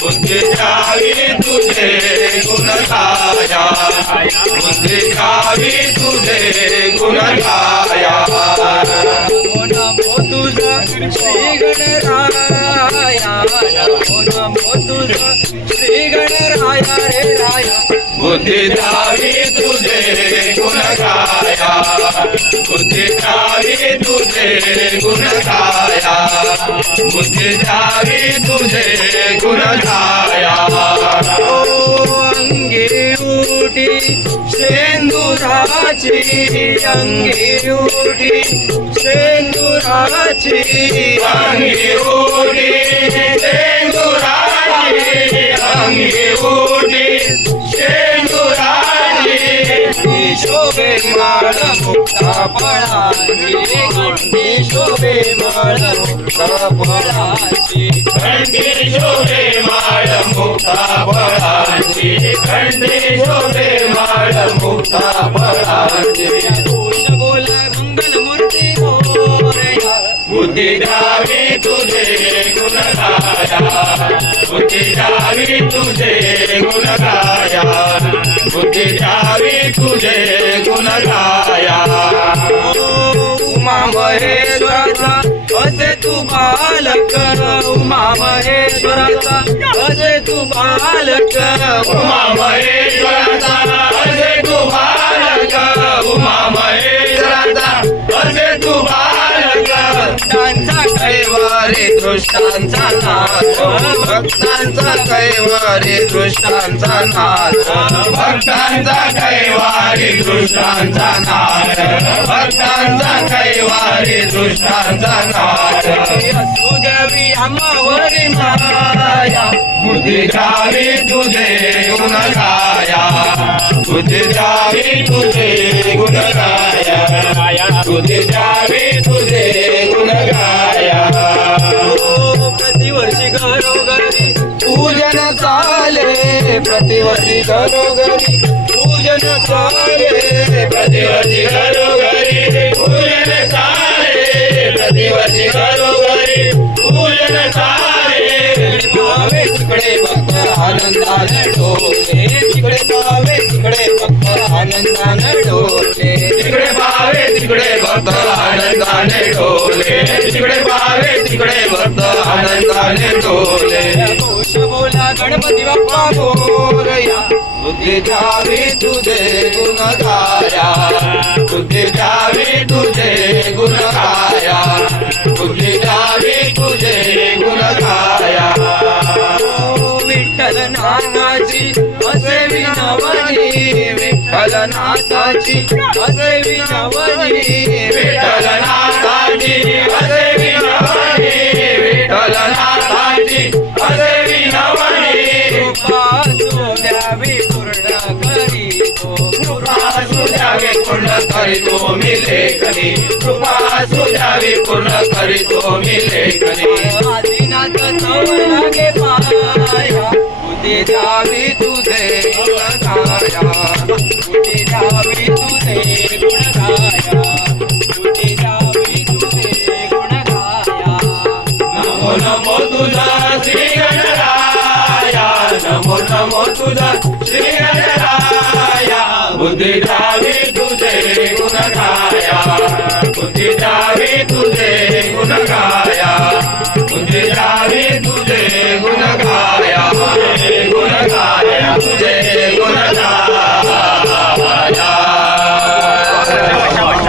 बुद्धी तुझे गुण गाया बुद्धी तुझे गुण गाया नमो नमो श्री गणराया नमो नमो तुझा श्री गणराया रे राया। बुद्धी द्यावी तुझे गुण गाया बुद्धी द्यावी तुझे गुण गाया बुद्धी द्यावी तुझे गुण गाया ओ अंगे उडी सेंदुराची अंगे उडी सेंदुराची अंगे उडी माळ मुक्ता फळाची गंडी शोभे माळ मुक्ता फळाची शोभे माळ मुक्ता फळाची शोभे माळ मुक्ता फळाची बोला मंगल मूर्ती मोरया बुद्धी द्यावी तुझे बुद्धी द्यावी तुझे महेश्वराचा असे तू बालक उमा महेश्वराचा असे तू बालक कैवारे दृष्टांचा नाथ भक्तांचा कैवारे दृष्टांचा नाथ भक्तांचा कैवारी दृष्टांचा नाथ भक्तांचा कैवारी दृष्टांचा नाथ असू द्यावी आम्हावरी माया. बुद्धी द्यावी तुझे गुण गाया. बुद्धी द्यावी तुझे गुण गाया. बुद्धी द्यावी तुझे गुण गाया. चाले प्रतिवर्षी घरोघरी पूजन चाले प्रतिवर्षी घरोघरी पूजन सारे प्रतिवर्षी घरोघरी पूजन सारे। भावे तिकडे भक्त आनंदाने डोले तिकडे भावे तिकडे भक्त आनंदाने डोले। तिकडे पावे तिकडे भक्त आनंदाने डोले तिकडे पावे तिकडे भक्त आनंदाने डोले। गणपती बाप्पा मोरया बुद्धी द्यावी तुझे गुण गाया बुद्धी द्यावी तुझे गुण गाया बुद्धी द्यावी तुझे गुण गाया ओ, विठ्ठल नाथाची असे विनवणी विठ्ठल नाथाची असे विनवणी विठ्ठल नाथाची असे पूर्ण करीतो मिले लेखनी कृपा सुजावी पूर्ण करीतो मी लेखनी आदिनाथ चव लागे पाया तुझे गुण गाया बुद्धी द्यावी तुझे गुण गाया बुद्धी तुझे गुण गाया नमो नमो तुझा श्री गणराया नमो नमो तुझा श्री गणराया बुद्धी దేగునగా